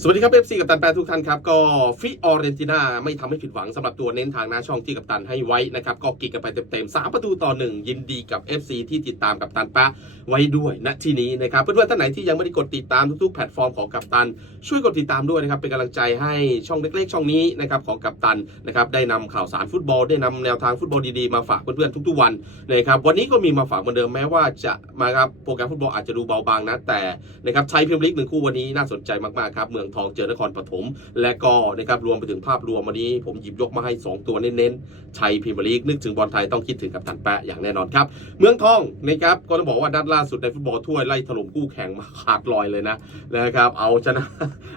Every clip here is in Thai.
สวัสดีครับเอฟซีกับตันแปทุกท่านครับ ก็ฟิออเรนติน่าไม่ทำให้ผิดหวังสำหรับตัวเน้นทางหน้าช่องที่กับตันให้ไว้นะครับก็กิกกันไปเต็มๆ3ประตูต่อหนึ่งยินดีกับ FC ที่ติดตามกับตันแปะไว้ด้วยณที่นี้นะครับเพื่อนๆท่านไหนที่ยังไม่ได้กดติดตามทุกๆแพลตฟอร์มของกับตัน ช่วยกดติดตามด้วยนะครับเป็นกำลังใจให้ช่องเล็กๆ ช่องนี้นะครับของกับตันนะครับได้นำข่าวสารฟุตบอล ได้นำแนวทางฟุตบอลดีๆมาฝากเพื่อนๆทุกๆวันนะครับวันนี้ก็มีมาฝากเหมือนเดิมแม้ว่าจะมาครับโปรแกรมฟุตบอลอาจจะดูเบาบางนะแต่นะครับไทยพรีเมียร์ลีกหนึ่งคู่วันนี้น่าสนใจมากๆครับเมืองืองทองเจอนครปฐมและก็นะครับรวมไปถึงภาพรวมวันนี้ ผมหยิบยกมาให้ 2 ตัวเน้นๆชัยพรีเมียร์ลีกนึกถึงบอลไทยต้องคิดถึงกับตันแปะอย่างแน่นอนครับเมืองทองนะครับก็ต้องบอกว่านัดล่าสุดในฟุตบอลถ้วยไล่ถล่มคู่แข่งมาขาดลอยเลยนะนะครับเอาชนะ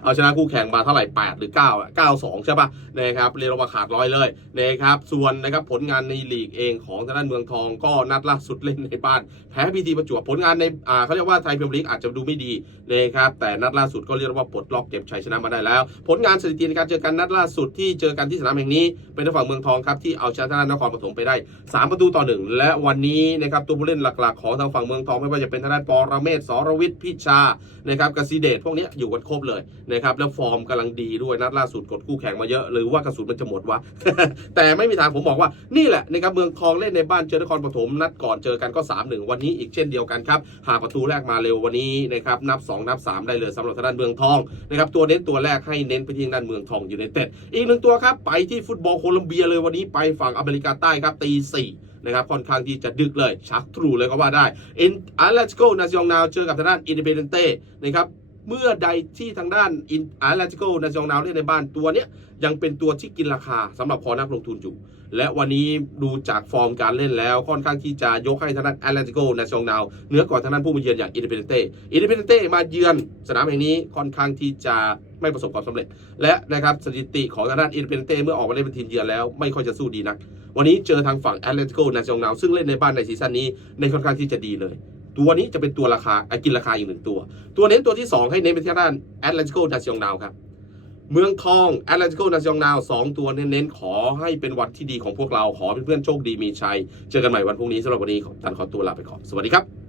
เอาชนะคู่แข่งมาเท่าไหร่ 8 หรือ 9 9 2 ใช่ปะนะครับเรียกว่าขาดลอยเลยนะครับส่วนนะครับผลงานในลีกเองของทางด้านเมืองทองก็นัดล่าสุดเล่นในบ้าน แพ้พีทีประจวบผลงานในอ่าเขาเรียกว่าไทยพรีเมียร์ลีกอาจจะดูไม่ดีนะครับแต่นัดล่าสุดก็เรียกว่าปลดล็อกเก็บชัยชนะมาได้แล้ว ผลงานสถิติในการเจอกันนัดล่าสุดที่เจอกันที่สนามแห่งนี้ เป็นทางฝั่งเมืองทองครับที่เอาชนะทางด้านนครปฐมไปได้ 3 ประตูต่อหนึ่งและวันนี้นะครับตัวผู้เล่นหลักๆ ของทางฝั่งเมืองทองไม่ว่าจะเป็นทางด้านปอระเมศสรวิทย์พิชานะครับกสิเดชพวกนี้อยู่กันครบเลยนะครับแล้วฟอร์มกำลังดีด้วยนัดล่าสุดกดคู่แข่งมาเยอะหรือว่ากระสุนมันจะหมดวะแต่ไม่มีทางผมบอกว่านี่แหละนะครับเมืองทองเล่นในบ้านเจอนครปฐมนัดก่อนเจอกันก็ 3-1 วันนี้อีกเช่นเดียวกันครับหาประตูแรกมาเร็ววันนี้นะครับนับ 2 นับ 3 ได้เลยสำหรับทางด้านเมืองทองนะครับตัวเน้นตัวแรกให้เน้นไปที่ด้านเมืองทองอยู่ในเต็ดอีกหนึ่งตัวครับไปที่ฟุตบอลโคลัมเบียเลยวันนี้ไปฝั่งอเมริกาใต้ครับตีสี่นะครับค่อนข้างที่จะดึกเลยชักทรูเลยก็ว่าได้เอ็นอาร์เลสโกนาซิองนาวเจอกับทางด้านอินเด e เ d นเต้นะครับ เมื่อใดที่ทางด้านอินอาร์เลสโกนาซองนาวเล่นในบ้านตัวเนี้ยยังเป็นตัวที่กินราคาสำหรับพอนักลงทุนอยู่ และวันนี้ดูจากฟอร์มการเล่นแล้วค่อนข้างที่จะยกให้ทางด้านแอตเลติโกนาซองนาวเหนือกว่าทางด้านผู้มาเยือนอย่างอินเดเ d นเต้อินเดเ d นเต้มาเยือนสนามแห่งนี้ค่อนข้างที่จะไม่ประสบความสำเร็จ และนะครับสถิติของทางด้านอินเดเ d นเต้เมื่อออกมาเล่นเป็นทีมเยือนแล้วไม่ค่อยจะสู้ดีนัก วันนี้เจอทางฝั่งแอตเลติโกนาซองนาวซึ่งเล่นในบ้านในซีซั่นนี้ในค่อนข้างที่จะดีเลย ตัวนี้จะเป็นตัวราคากินราคาอีกหนึ่งตัว ตัวเน้นตัวที่สองให้เน้นไปที่ด้านแอตแลนติโกนาซิองนาวครับ เมืองทองแอตแลนติโกนาซิองนาวสองตัวเน้นๆขอให้เป็นวันที่ดีของพวกเราขอเพื่อนๆโชคดีมีชัย เจอกันใหม่วันพรุ่งนี้สำหรับวันนี้ขอตันขอตัวลาไปก่อนสวัสดีครับ